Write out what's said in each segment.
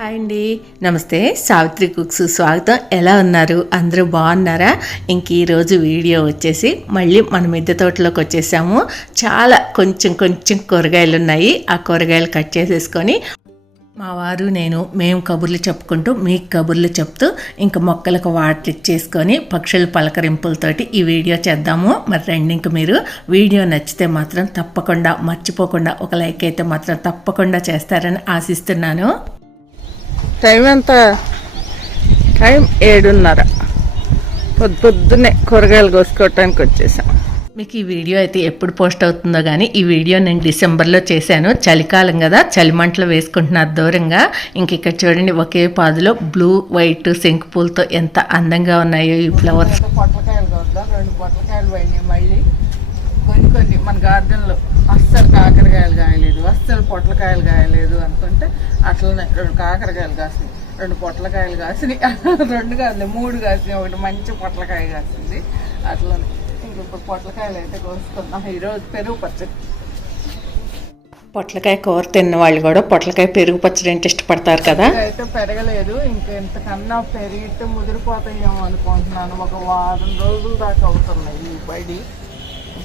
Hi అండి, నమస్తే. Savitri cooks స్వాగతం. ఎలా ఉన్నారు? అందరూ బాగున్నారా? ఇంక ఈరోజు వీడియో వచ్చేసి మళ్ళీ మన మిద్దె తోటలోకి వచ్చేసాము. చాలా కొంచెం కూరగాయలు ఉన్నాయి. ఆ కూరగాయలు కట్ చేసేసుకొని మా వారు మేము కబుర్లు చెప్పుకుంటూ మీకు కబుర్లు చెప్తూ ఇంక మొక్కలకు వాటర్ ఇచ్చేసుకొని పక్షుల పలకరింపులతోటి ఈ వీడియో చేద్దాము. మరి రండి, ఇంక మీరు వీడియో నచ్చితే మాత్రం తప్పకుండా మర్చిపోకుండా ఒక లైక్ అయితే మాత్రం తప్పకుండా చేస్తారని ఆశిస్తున్నాను. టైం ఎంత? టైం 7:30. పొద్దున్నే కూరగాయలు కోసుకోవటానికి వచ్చేసాం. మీకు ఈ వీడియో అయితే ఎప్పుడు పోస్ట్ అవుతుందో కానీ ఈ వీడియో నేను డిసెంబర్లో చేశాను. చలికాలం కదా, చలిమంటలు వేసుకుంటున్నారు దూరంగా. ఇంక ఇక్కడ చూడండి, ఒకే పాదులో బ్లూ వైట్ శంకు పూలతో ఎంత అందంగా ఉన్నాయో ఈ ఫ్లవర్స్. పొట్లకాయలు కోద్దాం. 2 పొట్లకాయలు పడినాయి. మళ్ళీ కొన్ని మన గార్డెన్లో అస్సలు కాకరకాయలు కాయలేదు, అస్సలు పొట్లకాయలు కాయలేదు అనుకుంటే అట్లనే 2 కాకరకాయలు కాసినాయి, 2 పొట్లకాయలు కాసినాయి, 2 కాదు 3 కాసినాయి, ఒకటి మంచి పొట్లకాయ కాసింది. అట్లనే ఇంక ఇప్పుడు పొట్లకాయలు అయితే కోసుకున్నాం. ఈరోజు పెరుగు పచ్చడి. పొట్లకాయ కూర తిన్న వాళ్ళు కూడా పొట్లకాయ పెరుగు పచ్చడి అంటే ఇష్టపడతారు కదా. అయితే పెరగలేదు, ఇంకా ఇంతకన్నా పెరిగితే ముదిరిపోతాయేమో అనుకుంటున్నాను. ఒక వారం రోజుల దాకా అవుతున్నాయి ఈ బడి.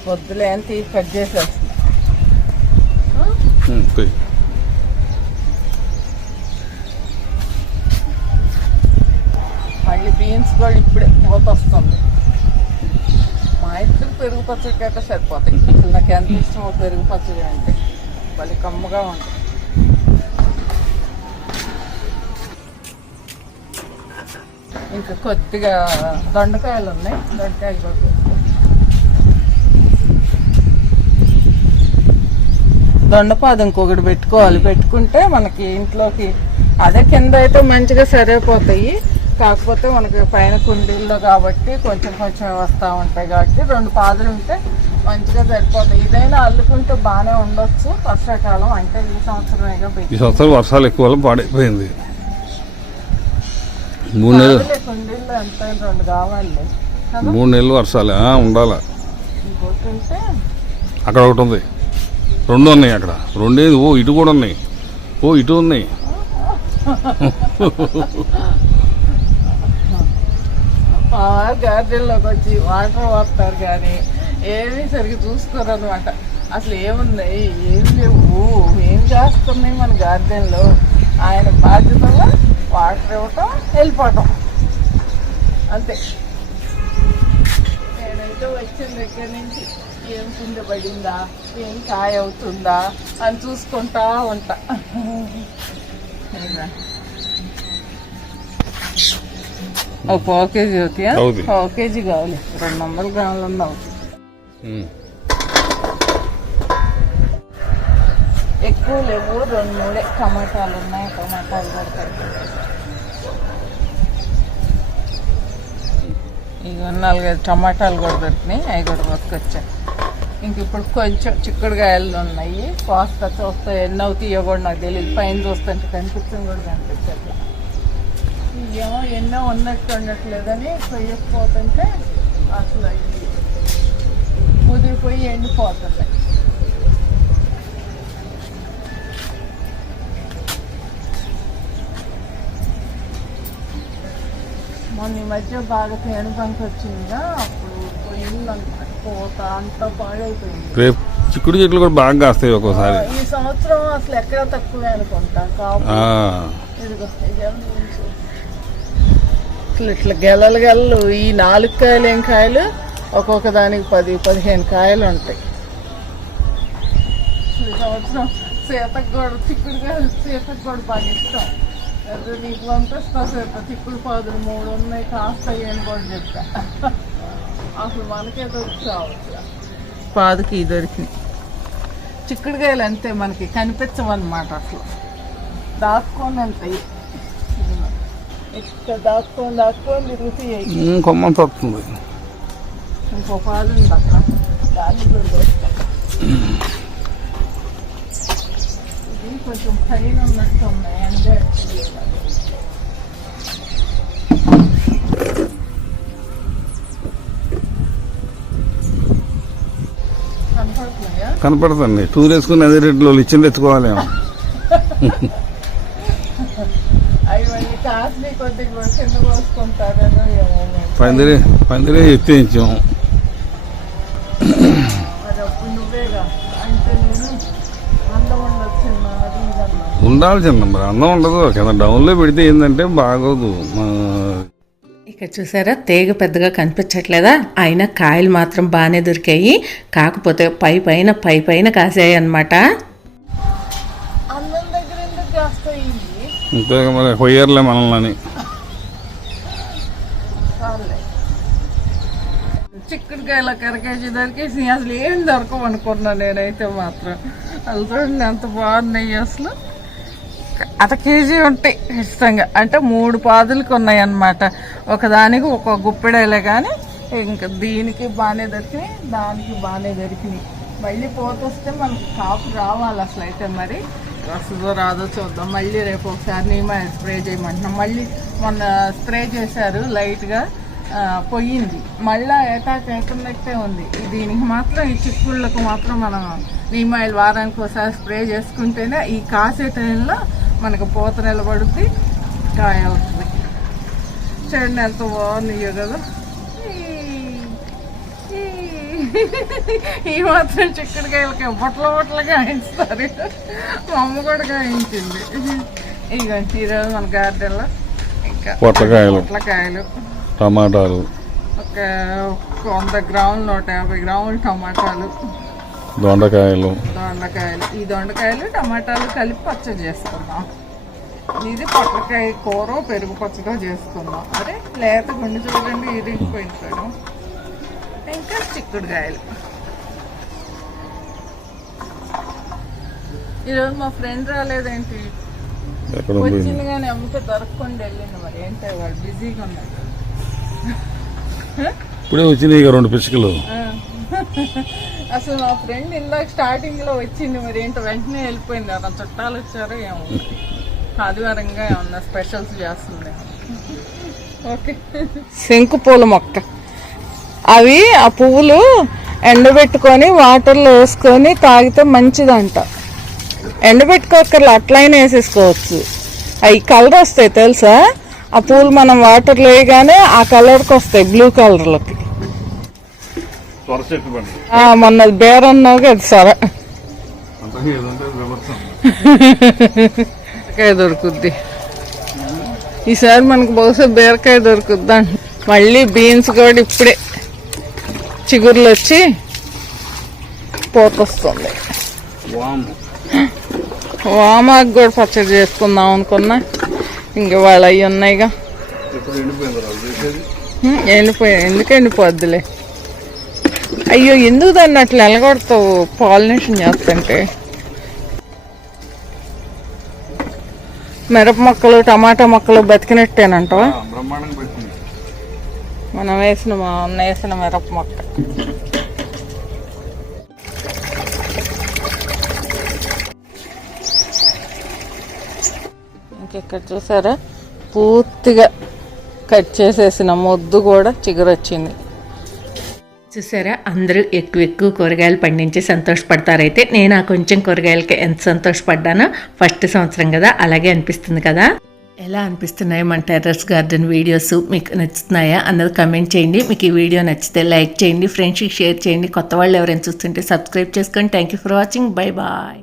పొద్దులే అని తీసి కట్ చేసేస్తున్నా. మళ్ళీ బీన్స్ కూడా ఇప్పుడే పూత వస్తుంది. మా ఇద్దరు పెరుగు పచ్చడికి అయితే సరిపోతాయి. అసలు నాకు ఎంత ఇష్టమో పెరుగు పచ్చడి అంటే, మళ్ళీ కమ్మగా ఉంటుంది. ఇంకా కొద్దిగా దొండకాయలు ఉన్నాయి, దొండకాయలు కూడా దొండపాదు ఇంకొకటి పెట్టుకోవాలి. పెట్టుకుంటే మనకి ఇంట్లోకి అదే కింద అయితే మంచిగా సరిపోతాయి. కాకపోతే మనకి పైన కుండీల్లో కాబట్టి కొంచెం వస్తూ ఉంటాయి. కాబట్టి 2 పాదులు ఉంటే మంచిగా సరిపోతాయి. ఇదైనా అల్లుకుంటే బాగానే ఉండొచ్చు. వర్షాకాలం అంటే ఈ సంవత్సరం ఈ సంవత్సరం వర్షాలు ఎక్కువ పాడైపోయింది. కుండీల్లో ఎంత 2 కావాలి. 3 నెలలు వర్షాలు ఉండాలి. ఇంకోటి ఉంటే అక్కడ ఒకటి ఉంది, 2 ఉన్నాయి అక్కడ. 2 ఇటు కూడా ఉన్నాయి, ఇటు ఉన్నాయి. గార్డెన్లోకి వచ్చి వాటర్ పోస్తారు కానీ ఏమీ సరిగ్గా చూసుకోరు అనమాట. అసలు ఏమున్నాయి, ఏం లేవు, ఏం చేస్తున్నాయి మన గార్డెన్లో. ఆయన బాధ్యతగా వాటర్ ఇవ్వటం, వెళ్ళిపోవటం అంతే. నేనైతే వచ్చిన దగ్గర నుంచి ఏం కింద పడిందా, ఏం కాయ అవుతుందా అని చూసుకుంటా ఉంటా. ఒక 1 కేజీ అవుతాయా? 1 కేజీ కావాలి. 200 గ్రాములు అవుతుంది. ఎక్కువ లేవు, 2-3 టమాటాలు ఉన్నాయి. టమాటాలు పడతాయి. ఇక 4-5 టమాటాలు కూడా దొరికినాయి, అవి కూడా పట్టుకొచ్చా. ఇంక ఇప్పుడు కొంచెం చిక్కుడుకాయలు ఉన్నాయి. కాస్త చూస్తే ఎన్ని అవుతాయో కూడా నాకు తెలియదు. పైన చూస్తుంటే కనిపించడం కూడా కనిపించట్లేదు. ఇవేమో ఎన్నో ఉన్నట్టు ఉండట్లేదని కొయ్యకపోతుంటే అసలు ముదిరిపోయి ఎండిపోతున్నాయి. మొన్న ఈ మధ్య బాగా తేనె బంక్ వచ్చిందిగా, అప్పుడు పొయ్యిలు అనమాట. పోత అంతా పాడైపోయింది. చిక్కుడు చెట్లు కూడా బాగా కాస్తాయి ఒక్కోసారి. ఈ సంవత్సరం అసలు ఎక్కడ తక్కువే అనుకుంటా. ఇదిగో అసలు ఇట్లా గెలలు ఈ 4 కాయలు ఏం కాయలు, ఒక్కొక్క దానికి 10-15 కాయలు ఉంటాయి. ఈ సంవత్సరం సీతకు కూడా చిక్కుడుకాయలు, సీతకు కూడా బాగా ఇష్టం. నీకు పంపిస్తా సీత. చిక్కుడు పాదులు 3 ఉన్నాయి, కాస్తాయి అని కూడా చెప్తా. అసలు మనకే దొరుకుతావు. పాదుకి దొరికినాయి చిక్కుడుకాయలు అంతే, మనకి కనిపించవన్నమాట. అసలు దాక్కొని వెళ్తాయి. ఇక్కడ దాక్కొని తిరుగుతాయి. కొమ్మంత వస్తుంది. ఇంకో పాదు ఉంది అక్కడ, దాన్ని కూడా దొరుకుతాం. ఇది కొంచెం పైన ఉన్నట్టు ఉన్నాయి. అంటే కనపడుతుంది. 2 వేసుకుని అదే రేట్లో ఇచ్చింది ఎత్తుకోవాలి. అవి మళ్ళీ కాస్ట్లీ కొద్దిగా కింద పోసుకుంటారనో ఏమో పందిరి ఎత్తించాం. అది అప్పుడు నువ్వేగా అంటే నేను అందం ఉండొచ్చిందా అది ఇదన్నా ఉండాలి చిన్న మరి అందం ఉండదు కింద డౌన్లో పెడితే ఏంటంటే బాగోదు. ఇక్కడ చూసారా తీగ పెద్దగా కనిపించట్లేదా, అయినా కాయలు మాత్రం బాగానే దొరికాయి. కాకపోతే పై పైన కాసాయి అన్నమాట. అందం దగ్గర ఎందుకు కాస్తాయి అంతే మరి కొయ్యర్లే మనల్ని. చిక్కుడుకాయల కరకేసి దొరికేసి అసలు ఏం దొరకవు అనుకున్నా నేనైతే మాత్రం. అసలు చూడండి ఎంత బాగున్నాయి అసలు. అత కేజీ ఉంటాయి ఖచ్చితంగా, అంటే 3 పాదులకు ఉన్నాయి అన్నమాట. ఒకదానికి ఒక గుప్పెడేలే కానీ ఇంకా దీనికి బాగానే దొరికినాయి, దానికి బాగానే దొరికినాయి. మళ్ళీ పోతొస్తే మనకి కాపు రావాలి అసలు. అయితే మరి వస్తుందో రాదో చూద్దాం. మళ్ళీ రేపు ఒకసారి నీమ స్ప్రే చేయమంటున్నాం. మళ్ళీ మొన్న స్ప్రే చేశారు లైట్గా, పోయింది. మళ్ళీ ఏకాకున్నట్టే ఉంది. దీనికి మాత్రం ఈ చిక్కుళ్ళకు మాత్రం మనం నీమాయిల్ వారానికి ఒకసారి స్ప్రే చేసుకుంటేనే ఈ కాసే టైంలో మనకు పూత నిలబడుద్ది, కాయ అవుతుంది. చూడండి ఎంత బాగున్నాయో కదా. ఈ మాత్రం చిక్కుడుకాయలకి బొట్టలు గాయించుతారు. మా అమ్మ కూడా గాయించింది. ఇగండి ఈరోజు మన గార్డెన్లో ఇంకా పొట్లకాయలు, టమాటాలు, ఒక 100 గ్రాములు 150 గ్రాములు టమాటాలు, దొండకాయలు. ఈ దొండకాయలు టమాటాలు కలిపి పచ్చడి చేసుకుందాం. ఇది పొట్లకాయ కూర పెరుగు పచ్చడిగా చేసుకుందాం. అరే లేత గుండె చూడండి ఇరిగిపోయిన. ఇంకా చిక్కుడుకాయలు. ఈరోజు మా ఫ్రెండ్ రాలేదేంటి, వచ్చింది కానీ అమ్మకి దొరకకుండా వెళ్ళింది. మరి ఏంటో వాళ్ళు బిజీగా ఉన్నారు. ఇప్పుడే వచ్చినాయి 2 పిచ్చుకలు. అసలు మా ఫ్రెండ్ ఇందాక స్టార్టింగ్ లో వచ్చింది, మరి ఏంటో వెంటనే వెళ్ళిపోయింది. అలా చుట్టాలు వచ్చారో ఏమో, ఆదివారంగా ఏమన్నా స్పెషల్స్ చేస్తుంది. ఓకే. శంకు పూల మొక్క, అవి ఆ పువ్వులు ఎండబెట్టుకొని వాటర్లో వేసుకొని తాగితే మంచిదంట. ఎండబెట్టుకోకర్లు అట్లయినా వేసేసుకోవచ్చు. అవి కలర్ వస్తాయి తెలుసా, ఆ పూలు మనం వాటర్లో వేయగానే ఆ కలర్కి వస్తాయి, బ్లూ కలర్లోకి. మొన్న బేరన్నాగా అది సరే బీరకాయ దొరుకుద్ది ఈసారి మనకు. బహుశా బీరకాయ దొరుకుద్దా. మళ్ళీ బీన్స్ కూడా ఇప్పుడే చిగుర్లు వచ్చి పోతొస్తుంది. వామాకు కూడా పచ్చడి చేసుకుందాం అనుకున్నా, ఇంక వాళ్ళు అవి ఉన్నాయిగా. ఎండిపోయాయి, ఎందుకు ఎండిపోద్దులే. అయ్యో ఎందుకు దాన్ని అట్లా ఎలగొడతావు పాలినేషన్ చేస్తుంటే. మిరప మొక్కలు టమాటా మొక్కలు బతికినట్టేనంటావా? మనం వేసిన మిరప మొక్క. ఇంకెక్కడ చూసారా పూర్తిగా కట్ చేసేసిన మొద్దు కూడా చిగురు వచ్చింది. చూసారా, అందరూ ఎక్కువ కూరగాయలు పండించి సంతోషపడతారైతే నేను ఆ కొంచెం కూరగాయలకి ఎంత సంతోషపడ్డానో. ఫస్ట్ సంవత్సరం కదా, అలాగే అనిపిస్తుంది కదా. ఎలా అనిపిస్తున్నాయో మన టెర్రస్ గార్డెన్ వీడియోస్ మీకు నచ్చుతున్నాయా అన్నది కమెంట్ చేయండి. మీకు ఈ వీడియో నచ్చితే లైక్ చేయండి, ఫ్రెండ్స్కి షేర్ చేయండి. కొత్త వాళ్ళు ఎవరైనా చూస్తుంటే సబ్స్క్రైబ్ చేసుకోండి. Thank you for watching. Bye bye.